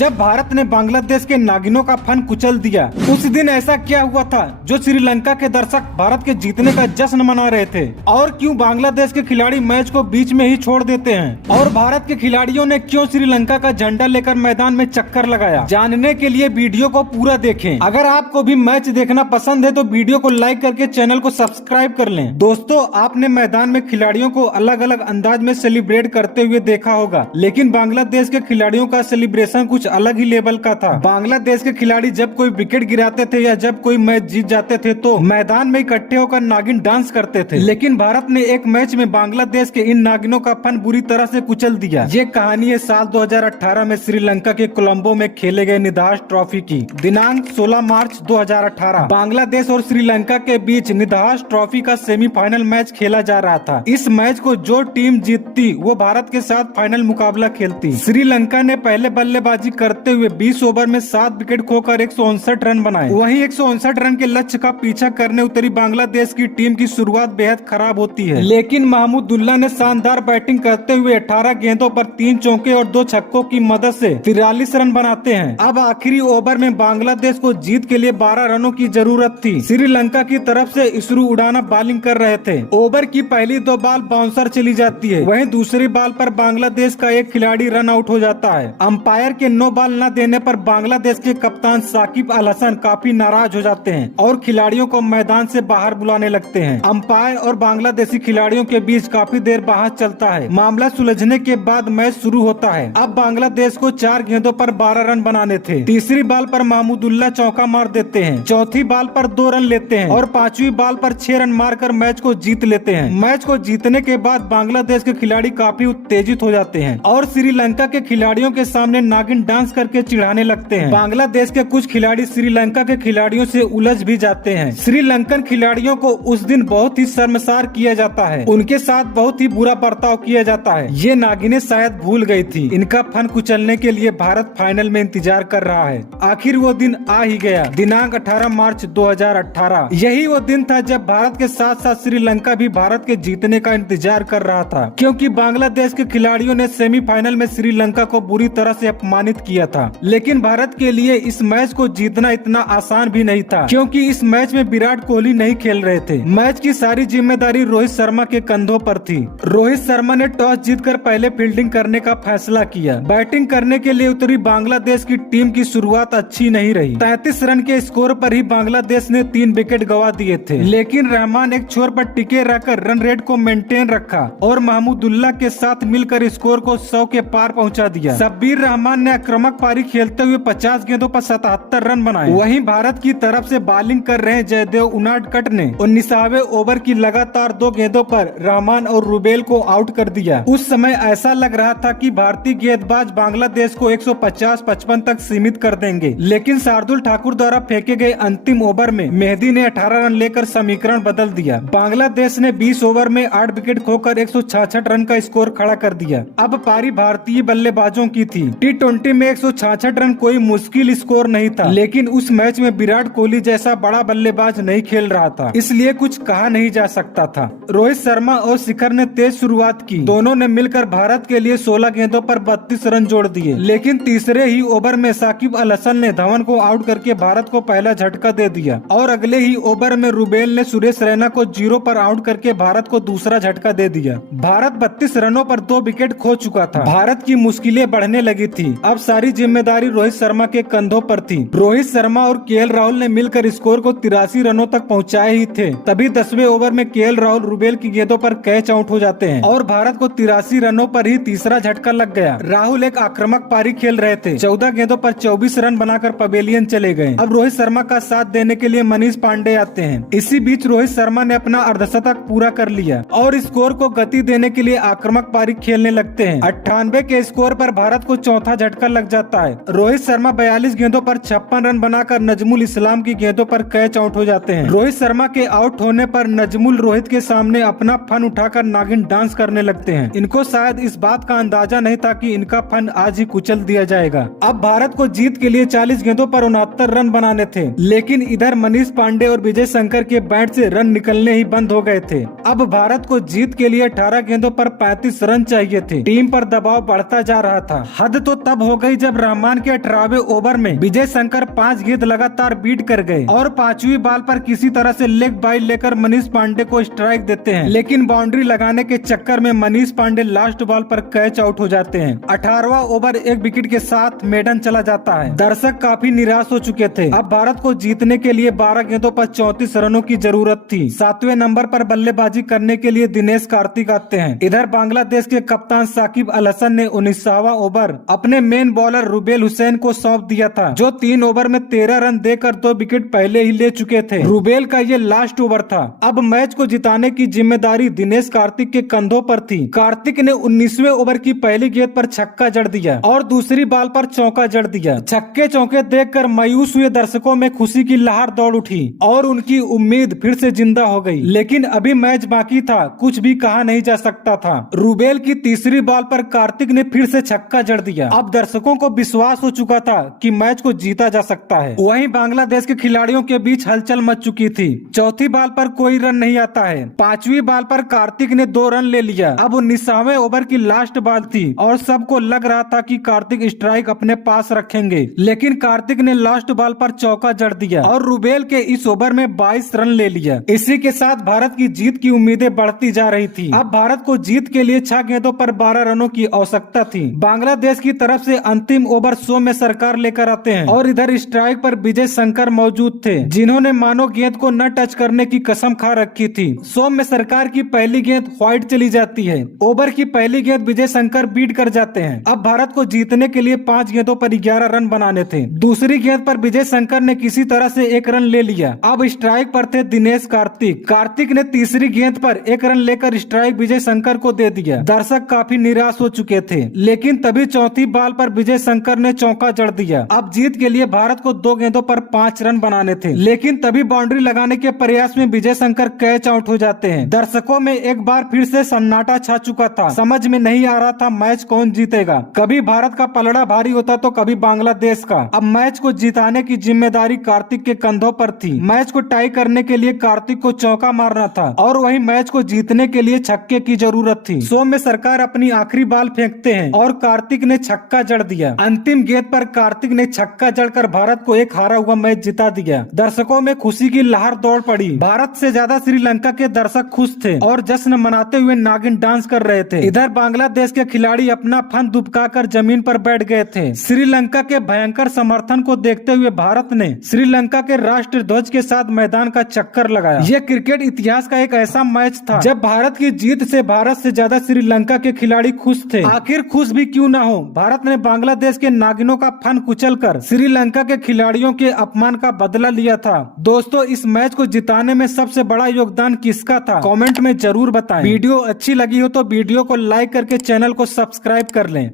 जब भारत ने बांग्लादेश के नागिनों का फन कुचल दिया। उस दिन ऐसा क्या हुआ था जो श्रीलंका के दर्शक भारत के जीतने का जश्न मना रहे थे? और क्यों बांग्लादेश के खिलाड़ी मैच को बीच में ही छोड़ देते हैं? और भारत के खिलाड़ियों ने क्यों श्रीलंका का झंडा लेकर मैदान में चक्कर लगाया? जानने के लिए वीडियो को पूरा देखें। अगर आपको भी मैच देखना पसंद है तो वीडियो को लाइक करके चैनल को सब्सक्राइब कर लें। दोस्तों, आपने मैदान में खिलाड़ियों को अलग अलग अंदाज में सेलिब्रेट करते हुए देखा होगा, लेकिन बांग्लादेश के खिलाड़ियों का सेलिब्रेशन कुछ अलग ही लेवल का था। बांग्लादेश के खिलाड़ी जब कोई विकेट गिराते थे या जब कोई मैच जीत जाते थे तो मैदान में इकट्ठे होकर नागिन डांस करते थे। लेकिन भारत ने एक मैच में बांग्लादेश के इन नागिनों का फन बुरी तरह से कुचल दिया। ये कहानी है साल 2018 में श्रीलंका के कोलंबो में खेले गए निदास ट्रॉफी की। दिनांक 16 मार्च 2018 बांग्लादेश और श्रीलंका के बीच निदास ट्रॉफी का सेमीफाइनल मैच खेला जा रहा था। इस मैच को जो टीम जीतती वो भारत के साथ फाइनल मुकाबला खेलती। श्रीलंका ने पहले बल्लेबाजी करते हुए 20 ओवर में 7 विकेट खोकर 159 रन बनाए। वहीं 159 रन के लक्ष्य का पीछा करने उतरी बांग्लादेश की टीम की शुरुआत बेहद खराब होती है, लेकिन महमूदुल्लाह ने शानदार बैटिंग करते हुए 18 गेंदों पर 3 चौके और 2 छक्कों की मदद से 43 रन बनाते हैं। अब आखिरी ओवर में बांग्लादेश को जीत के लिए 12 रनों की जरूरत थी। श्रीलंका की तरफ से इसरू उड़ाना बॉलिंग कर रहे थे। ओवर की पहली 2 बॉल बाउंसर चली जाती है, वहीं दूसरी बॉल पर बांग्लादेश का एक खिलाड़ी रन आउट हो जाता है। अंपायर के 9 बॉल न देने पर बांग्लादेश के कप्तान साकिब अल हसन काफी नाराज हो जाते हैं और खिलाड़ियों को मैदान से बाहर बुलाने लगते हैं। अंपायर और बांग्लादेशी खिलाड़ियों के बीच काफी देर बहस चलता है। मामला सुलझने के बाद मैच शुरू होता है। अब बांग्लादेश को 4 गेंदों पर 12 रन बनाने थे। तीसरी बॉल पर महमूदुल्लाह चौका मार देते हैं, चौथी बॉल पर 2 रन लेते हैं और 5वीं बॉल पर 6 रन मारकर मैच को जीत लेते हैं। मैच को जीतने के बाद बांग्लादेश के खिलाड़ी काफी उत्तेजित हो जाते हैं और श्रीलंका के खिलाड़ियों के सामने नागिन डांस करके चिढ़ाने लगते हैं। बांग्लादेश के कुछ खिलाड़ी श्रीलंका के खिलाड़ियों से उलझ भी जाते हैं। श्रीलंकन खिलाड़ियों को उस दिन बहुत ही शर्मसार किया जाता है। उनके साथ बहुत ही बुरा बर्ताव किया जाता है। ये नागिनें शायद भूल गई थी इनका फन कुचलने के लिए भारत फाइनल में इंतजार कर रहा है। आखिर वो दिन आ ही गया। दिनांक 18 मार्च 2018 यही वो दिन था जब भारत के साथ साथ श्रीलंका भी भारत के जीतने का इंतजार कर रहा था, क्योंकि बांग्लादेश के खिलाड़ियों ने सेमीफाइनल में श्रीलंका को बुरी तरह से अपमानित किया था। लेकिन भारत के लिए इस मैच को जीतना इतना आसान भी नहीं था, क्योंकि इस मैच में विराट कोहली नहीं खेल रहे थे। मैच की सारी जिम्मेदारी रोहित शर्मा के कंधों पर थी। रोहित शर्मा ने टॉस जीतकर पहले फील्डिंग करने का फैसला किया। बैटिंग करने के लिए उतरी बांग्लादेश की टीम की शुरुआत अच्छी नहीं रही। 33 रन के स्कोर पर ही बांग्लादेश ने 3 विकेट गंवा दिए थे, लेकिन रहमान एक छोर पर टिके रहकर रन रेट को मेंटेन रखा और महमूदुल्लाह के साथ मिलकर स्कोर को 100 के पार पहुंचा दिया। शब्बीर रहमान ने आक्रामक पारी खेलते हुए 50 गेंदों पर 77 रन बनाए। वहीं भारत की तरफ से बॉलिंग कर रहे जयदेव उनाडकट ने 19वें ओवर की लगातार 2 गेंदों पर रहमान और रुबेल को आउट कर दिया। उस समय ऐसा लग रहा था कि भारतीय गेंदबाज बांग्लादेश को 150-55 तक सीमित कर देंगे, लेकिन शार्दुल ठाकुर द्वारा फेंके गए अंतिम ओवर में मेहदी ने 18 रन लेकर समीकरण बदल दिया। बांग्लादेश ने 20 ओवर में 8 विकेट खोकर 166 रन का स्कोर खड़ा कर दिया। अब पारी भारतीय बल्लेबाजों की थी। T20 में 166 रन कोई मुश्किल स्कोर नहीं था, लेकिन उस मैच में विराट कोहली जैसा बड़ा बल्लेबाज नहीं खेल रहा था, इसलिए कुछ कहा नहीं जा सकता था। रोहित शर्मा और शिखर ने तेज शुरुआत की। दोनों ने मिलकर भारत के लिए 16 गेंदों पर 32 रन जोड़ दिए, लेकिन तीसरे ही ओवर में साकिब अल हसन ने धवन को आउट करके भारत को पहला झटका दे दिया और अगले ही ओवर में रुबेल ने सुरेश रैना को 0 पर आउट करके भारत को दूसरा झटका दे दिया। भारत 32 रनों पर 2 विकेट खो चुका था। भारत की मुश्किलें बढ़ने लगी थी। अब सारी जिम्मेदारी रोहित शर्मा के कंधों पर थी। रोहित शर्मा और KL राहुल ने मिलकर स्कोर को 83 रनों तक पहुंचाए ही थे। तभी 10वें ओवर में KL राहुल रुबेल की गेंदों पर कैच आउट हो जाते हैं और भारत को 83 रनों पर ही तीसरा झटका लग गया। राहुल एक आक्रामक पारी खेल रहे थे। 14 गेंदों पर 24 रन बनाकर पवेलियन चले गए। अब रोहित शर्मा का साथ देने के लिए मनीष पांडे आते हैं। इसी बीच रोहित शर्मा ने अपना अर्धशतक पूरा कर लिया और स्कोर को गति देने के लिए आक्रामक पारी खेलने लगते हैं। 98 के स्कोर पर भारत को चौथा झटका लग जाता है। रोहित शर्मा 42 गेंदों पर 56 रन बनाकर नजमुल इस्लाम की गेंदों पर कैच आउट हो जाते हैं। रोहित शर्मा के आउट होने पर नजमुल रोहित के सामने अपना फन उठाकर नागिन डांस करने लगते हैं। इनको शायद इस बात का अंदाजा नहीं था कि इनका फन आज ही कुचल दिया जाएगा। अब भारत को जीत के लिए 40 गेंदों पर 69 रन बनाने थे, लेकिन इधर मनीष पांडे और विजय शंकर के बैट से रन निकलने ही बंद हो गए थे। अब भारत को जीत के लिए 18 गेंदों पर 35 रन चाहिए थे। टीम पर दबाव बढ़ता जा रहा था। हद तो तब हो गई गई जब रहमान के 18वें ओवर में विजय शंकर 5 गेंद लगातार बीट कर गए और 5वीं बॉल पर किसी तरह से लेग बाई लेकर मनीष पांडे को स्ट्राइक देते हैं, लेकिन बाउंड्री लगाने के चक्कर में मनीष पांडे लास्ट बॉल पर कैच आउट हो जाते हैं। 18वां ओवर 1 विकेट के साथ मेडन चला जाता है। दर्शक काफी निराश हो चुके थे। अब भारत को जीतने के लिए 12 गेंदों पर 34 रनों की जरूरत थी। 7वें नंबर पर बल्लेबाजी करने के लिए दिनेश कार्तिक आते हैं। इधर बांग्लादेश के कप्तान साकिब अल हसन ने 19वां ओवर अपने मेन बॉलर रुबेल हुसैन को सौंप दिया था, जो 3 ओवर में 13 रन देकर 2 विकेट पहले ही ले चुके थे। रुबेल का ये लास्ट ओवर था। अब मैच को जिताने की जिम्मेदारी दिनेश कार्तिक के कंधों पर थी। कार्तिक ने 19वें ओवर की पहली गेंद पर छक्का जड़ दिया और दूसरी बॉल पर चौका जड़ दिया। छक्के चौके देखकर मायूस हुए दर्शकों में खुशी की लहर दौड़ उठी और उनकी उम्मीद फिर से जिंदा हो गई। लेकिन अभी मैच बाकी था, कुछ भी कहा नहीं जा सकता था। रुबेल की तीसरी बॉल पर कार्तिक ने फिर से छक्का जड़ दिया। अब दर्शकों को विश्वास हो चुका था कि मैच को जीता जा सकता है। वहीं बांग्लादेश के खिलाड़ियों के बीच हलचल मच चुकी थी। चौथी बॉल पर कोई रन नहीं आता है। 5वीं बॉल पर कार्तिक ने 2 रन ले लिया। अब 19वें ओवर की लास्ट बॉल थी और सबको लग रहा था कि कार्तिक स्ट्राइक अपने पास रखेंगे, लेकिन कार्तिक ने लास्ट बॉल पर चौका जड़ दिया और रुबेल के इस ओवर में 22 रन ले लिया। इसी के साथ भारत की जीत की उम्मीदें बढ़ती जा रही थी। अब भारत को जीत के लिए 6 गेंदों पर 12 रनों की आवश्यकता थी। बांग्लादेश की तरफ से अंतिम ओवर सौम्य सरकार लेकर आते हैं और इधर स्ट्राइक पर विजय शंकर मौजूद थे, जिन्होंने मानो गेंद को न टच करने की कसम खा रखी थी। सौम्य सरकार की पहली गेंद व्हाइट चली जाती है। ओवर की पहली गेंद विजय शंकर बीट कर जाते हैं। अब भारत को जीतने के लिए 5 गेंदों पर 11 रन बनाने थे। दूसरी गेंद पर विजय शंकर ने किसी तरह से 1 रन ले लिया। अब स्ट्राइक पर थे दिनेश कार्तिक। कार्तिक ने तीसरी गेंद पर 1 रन लेकर स्ट्राइक विजय शंकर को दे दिया। दर्शक काफी निराश हो चुके थे, लेकिन तभी चौथी बॉल पर विजय शंकर ने चौका जड़ दिया। अब जीत के लिए भारत को 2 गेंदों पर 5 रन बनाने थे, लेकिन तभी बाउंड्री लगाने के प्रयास में विजय शंकर कैच आउट हो जाते हैं। दर्शकों में एक बार फिर से सन्नाटा छा चुका था। समझ में नहीं आ रहा था मैच कौन जीतेगा। कभी भारत का पलड़ा भारी होता तो कभी बांग्लादेश का। अब मैच को जिताने की जिम्मेदारी कार्तिक के कंधों पर थी। मैच को टाई करने के लिए कार्तिक को चौका मारना था और वही मैच को जीतने के लिए छक्के की जरूरत थी। सौम्य सरकार अपनी आखिरी बॉल फेंकते हैं और कार्तिक ने छक्का जड़ दिया। अंतिम गेंद पर कार्तिक ने छक्का जड़कर भारत को एक हारा हुआ मैच जिता दिया। दर्शकों में खुशी की लहर दौड़ पड़ी। भारत से ज्यादा श्रीलंका के दर्शक खुश थे और जश्न मनाते हुए नागिन डांस कर रहे थे। इधर बांग्लादेश के खिलाड़ी अपना फन दुबकाकर जमीन पर बैठ गए थे। श्रीलंका के भयंकर समर्थन को देखते हुए भारत ने श्रीलंका के राष्ट्र ध्वज के साथ मैदान का चक्कर लगाया। यह क्रिकेट इतिहास का एक ऐसा मैच था जब भारत की जीत से भारत से ज्यादा श्रीलंका के खिलाड़ी खुश थे। आखिर खुश भी क्यों ना हो, भारत ने बांग्लादेश के नागिनों का फन कुचलकर श्रीलंका के खिलाड़ियों के अपमान का बदला लिया था। दोस्तों, इस मैच को जिताने में सबसे बड़ा योगदान किसका था, कमेंट में जरूर बताएं। वीडियो अच्छी लगी हो तो वीडियो को लाइक करके चैनल को सब्सक्राइब कर लें।